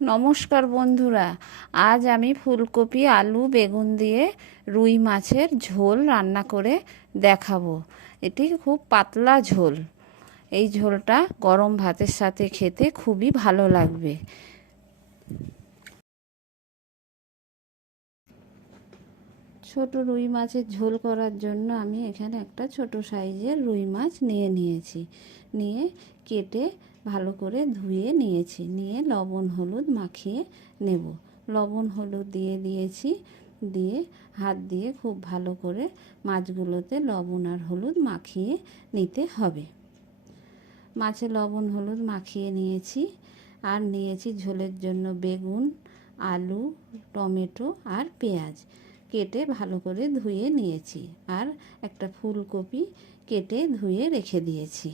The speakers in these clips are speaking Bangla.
নমস্কার বন্ধুরা, আজ আমি ফুলকপি আলু বেগুন দিয়ে রুই মাছের ঝোল রান্না করে দেখাবো। এটি খুব পাতলা ঝোল। এই ঝোলটা গরম ভাতের সাথে খেতে খুবই ভালো লাগবে। ছোট রুই মাছের ঝোল করার জন্য আমি এখানে একটা ছোট সাইজের রুই মাছ নিয়েছি। নিয়ে কেটে ভালো করে ধুয়ে নিয়েছি। নিয়ে লবণ হলুদ মাখিয়ে নেব। লবণ হলুদ দিয়ে দিয়েছি। দিয়ে হাত দিয়ে খুব ভালো করে মাছগুলোতে লবণ আর হলুদ মাখিয়ে নিতে হবে। মাছে লবণ হলুদ মাখিয়ে নিয়েছি। আর নিয়েছি ঝোলের জন্য বেগুন, আলু, টমেটো আর পেঁয়াজ কেটে ভালো করে ধুয়ে নিয়েছি। আর একটা ফুলকপি কেটে ধুয়ে রেখে দিয়েছি।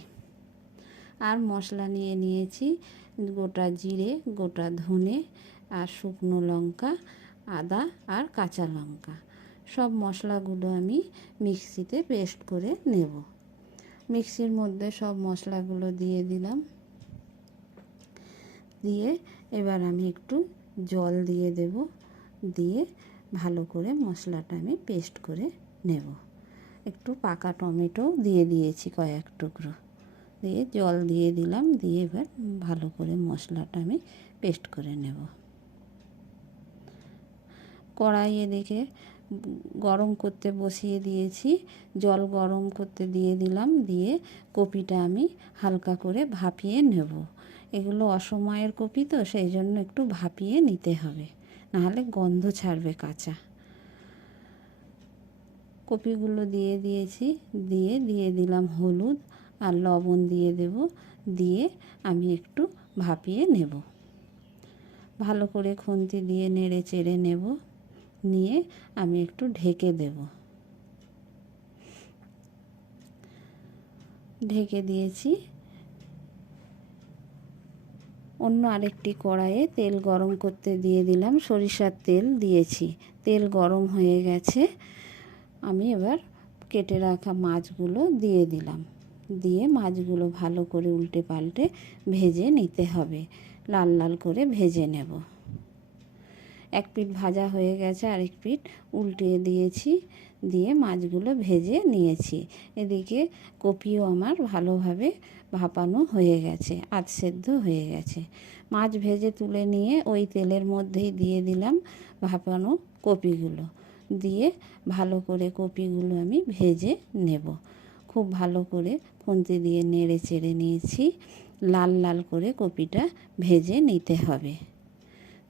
আর মশলা নিয়েছি গোটা জিরে, গোটা ধনে আর শুকনো লঙ্কা, আদা আর কাঁচা লঙ্কা। সব মশলাগুলো আমি মিক্সিতে পেস্ট করে নেব। মিক্সির মধ্যে সব মশলাগুলো দিয়ে দিলাম। দিয়ে এবার আমি একটু জল দিয়ে দেব। দিয়ে ভালো করে মশলাটা আমি পেস্ট করে নেব। একটু পাকা টমেটো দিয়ে দিয়েছি কয়েক টুকরো। দিয়ে জল দিয়ে দিলাম। দিয়ে এবার ভালো করে মশলাটা আমি পেস্ট করে নেব। কড়াইয়ে দেখে গরম করতে বসিয়ে দিয়েছি। জল গরম করতে দিয়ে দিলাম। দিয়ে কপিটা আমি হালকা করে ভাপিয়ে নেব। এগুলো অসময়ের কপি তো, সেই জন্য একটু ভাপিয়ে নিতে হবে, নাহলে গন্ধ ছাড়বে কাঁচা। কপিগুলো দিয়ে দিয়েছি। দিয়ে দিলাম হলুদ আর লবণ দিয়ে দেব। দিয়ে আমি একটু ভাপিয়ে নেব। ভালো করে খুন্তি দিয়ে নেড়ে চেড়ে নেব। নিয়ে আমি একটু ঢেকে দেব। ঢেকে দিয়েছি। অন্য আরেকটি কড়াইয়ে তেল গরম করতে দিয়ে দিলাম। সরিষার তেল দিয়েছি। তেল গরম হয়ে গেছে। আমি এবার কেটে রাখা মাছগুলো দিয়ে দিলাম। দিয়ে মাছগুলো ভালো করে উল্টে পাল্টে ভেজে নিতে হবে। লাল লাল করে ভেজে নেব। এক পিঠ ভাজা হয়ে গেছে, আরেক পিঠ উল্টিয়ে দিয়েছি। দিয়ে মাছগুলো ভেজে নিয়েছি। এদিকে কপিও আমার ভালোভাবে ভাপানো হয়ে গেছে, আধ সেদ্ধ হয়ে গেছে। মাছ ভেজে তুলে নিয়ে ওই তেলের মধ্যেই দিয়ে দিলাম ভাপানো কপিগুলো। দিয়ে ভালো করে কপিগুলো আমি ভেজে নেব। খুব ভালো করে খুন্তি দিয়ে নেড়ে চেড়ে নিয়েছি। লাল লাল করে কপিটা ভেজে নিতে হবে,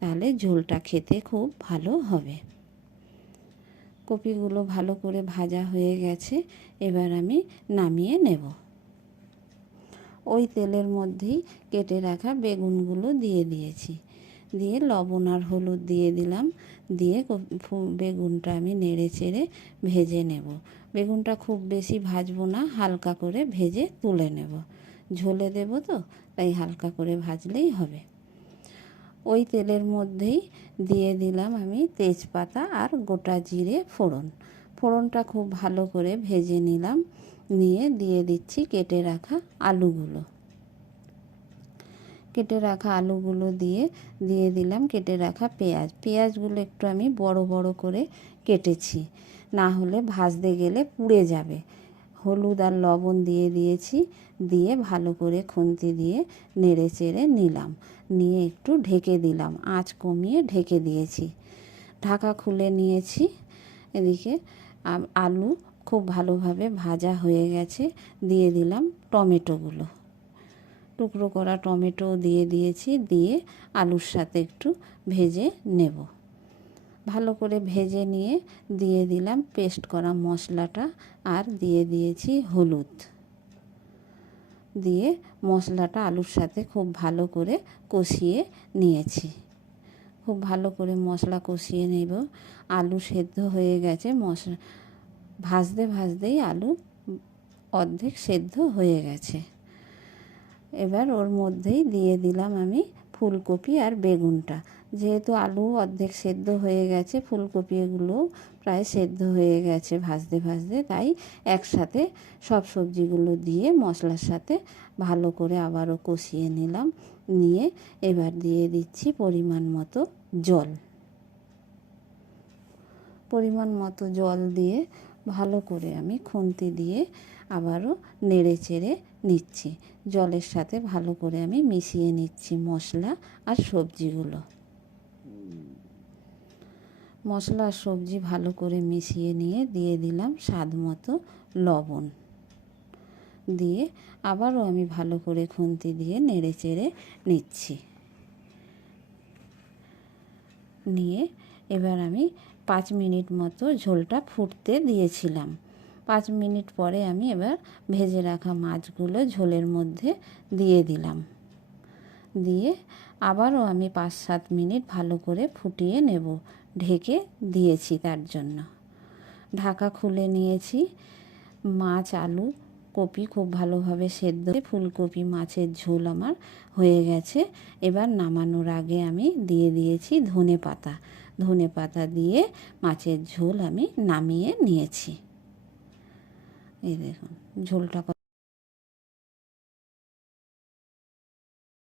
তাহলে ঝোলটা খেতে খুব ভালো হবে। কপিগুলো ভালো করে ভাজা হয়ে গেছে। এবার আমি নামিয়ে নেব। ওই তেলের মধ্যেই কেটে রাখা বেগুনগুলো দিয়ে দিয়েছি। দিয়ে লবণ আর হলুদ দিয়ে দিলাম। দিয়ে বেগুনটা আমি নেড়ে চেড়ে ভেজে নেব। বেগুনটা খুব বেশি ভাজবো না, হালকা করে ভেজে তুলে নেব। ঝোলে দেব তো, তাই হালকা করে ভাজলেই হবে। ওই তেলের মধ্যেই দিয়ে দিলাম আমি তেজপাতা আর গোটা জিরে ফোড়ন। ফোড়নটা খুব ভালো করে ভেজে নিলাম। নিয়ে দিয়ে দিচ্ছি কেটে রাখা আলুগুলো। কেটে রাখা আলুগুলো দিয়ে দিলাম কেটে রাখা পেঁয়াজ। পেঁয়াজগুলো একটু আমি বড় বড় করে কেটেছি, না হলে ভাজতে গেলে পুড়ে যাবে। হলুদ আর লবণ দিয়ে দিয়েছি। দিয়ে ভালো করে খুন্তি দিয়ে নেড়ে চেড়ে নিলাম। নিয়ে একটু ঢেকে দিলাম। আঁচ কমিয়ে ঢেকে দিয়েছি। ঢাকা খুলে নিয়েছি। এদিকে আলু খুব ভালোভাবে ভাজা হয়ে গেছে। দিয়ে দিলাম টমেটোগুলো। টুকরো করা টমেটো দিয়ে দিয়েছি। দিয়ে আলুর সাথে একটু ভেজে নেব। ভালো করে ভেজে নিয়ে দিয়ে দিলাম পেস্ট করা মশলাটা। আর দিয়ে দিয়েছি হলুদ। দিয়ে মশলাটা আলুর সাথে খুব ভালো করে কষিয়ে নিয়েছি। খুব ভালো করে মশলা কষিয়ে নেব। আলু সেদ্ধ হয়ে গেছে। মশলা ভাজতেই আলু অর্ধেক সেদ্ধ হয়ে গেছে। এবার ওর মধ্যেই দিয়ে দিলাম আমি ফুলকপি আর বেগুনটা। যেহেতু আলু অর্ধেক সেদ্ধ হয়ে গেছে, ফুলকপিগুলো প্রায় সেদ্ধ হয়ে গেছে ভাজতে ভাজতে, তাই একসাথে সব সবজিগুলো দিয়ে মশলার সাথে ভালো করে আবারও কষিয়ে নিলাম। নিয়ে এবার দিয়ে দিচ্ছি পরিমাণ মতো জল। পরিমাণ মতো জল দিয়ে ভালো করে আমি খুন্তি দিয়ে আবারও নেড়ে চেড়ে নিচ্ছি। জলের সাথে ভালো করে আমি মিশিয়ে নিচ্ছি মশলা আর সবজিগুলো। মশলা আর সবজি ভালো করে মিশিয়ে নিয়ে দিয়ে দিলাম স্বাদ মতো লবণ। দিয়ে আবারও আমি ভালো করে খুন্তি দিয়ে নেড়ে চেড়ে নিচ্ছি। নিয়ে এবার আমি 5 মিনিট মতো ঝোলটা ফুটতে দিয়েছিলাম। 5 মিনিট পরে আমি এবার ভেজে রাখা মাছগুলো ঝোলের মধ্যে দিয়ে দিলাম। দিয়ে আবারও আমি 5-7 মিনিট ভালো করে ফুটিয়ে নেব। ঢেকে দিয়েছি তার জন্য। ঢাকা খুলে নিয়েছি। মাছ, আলু, কপি খুব ভালোভাবে সেদ্ধ, ফুলকপি মাছের ঝোল আমার হয়ে গেছে। এবার নামানোর আগে আমি দিয়ে দিয়েছি ধনেপাতা। ধনেপাতা দিয়ে মাছের ঝোল আমি নামিয়ে নিয়েছি। এই দেখুন ঝোলটা